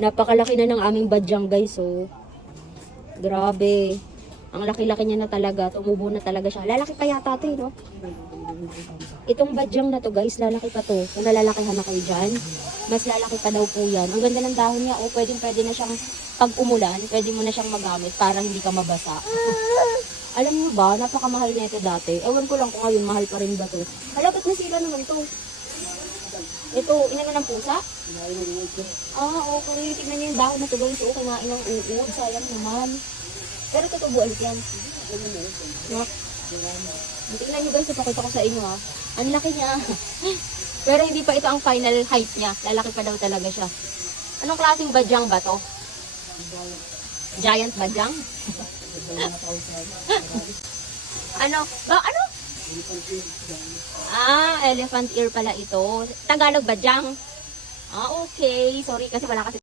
Napakalaki na ng aming badyang guys, oh. Grabe. Ang laki-laki niya na talaga. Tumubo na talaga siya. Lalaki pa yata ito, no? Itong badyang na to guys, lalaki pa to. Kung nalalakihan na kayo dyan, mas lalaki pa daw po yan. Ang ganda ng dahon niya, oh. Pwede na siyang, pag umulan, pwede mo na siyang magamit para hindi ka mabasa. Alam niyo ba, napakamahal na ito dati. Ewan ko lang kung ngayon, mahal pa rin ba to. Hala, ba't nasira naman to? Ito, inano ng pusa? Ah, okay. Tignan niyo yung dahon na to guys. Oh, kumain ng uod. Sayang naman. Pero tutubo ulit yan. Tignan niyo guys, ipakita ko sa inyo ha. Ang laki niya. Pero hindi pa ito ang final height niya. Lalaki pa daw talaga siya. Anong klaseng badyang ba to? Giant badyang? Ano? Ano? Ah, elephant ear pala ito. Tagalog badyang. Ah, okay. Sorry kasi wala kasi